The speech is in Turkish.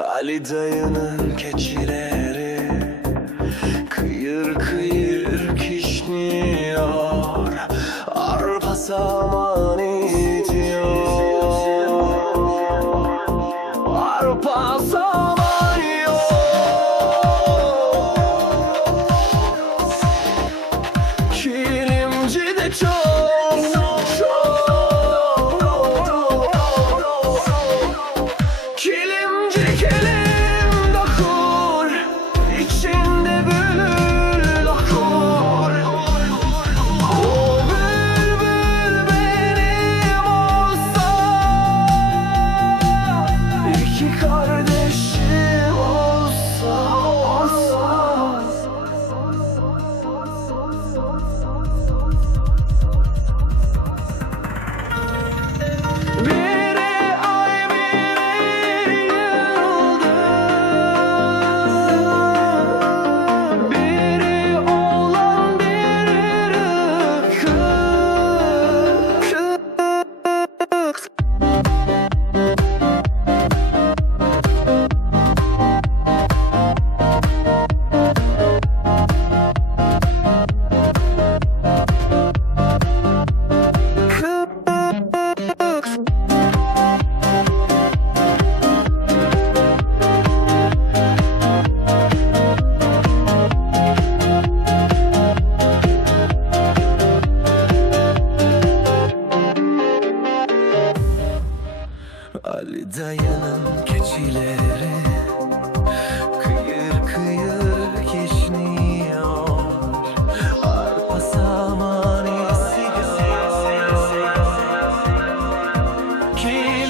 Ali dayının keçileri Kıyır kıyır kişniyor. Arpa saman itiyor. Arpa saman Kilimci de çok Hali dayanan keçilere Kıyır kıyır geçniyor Arpa saman esiyor. Kim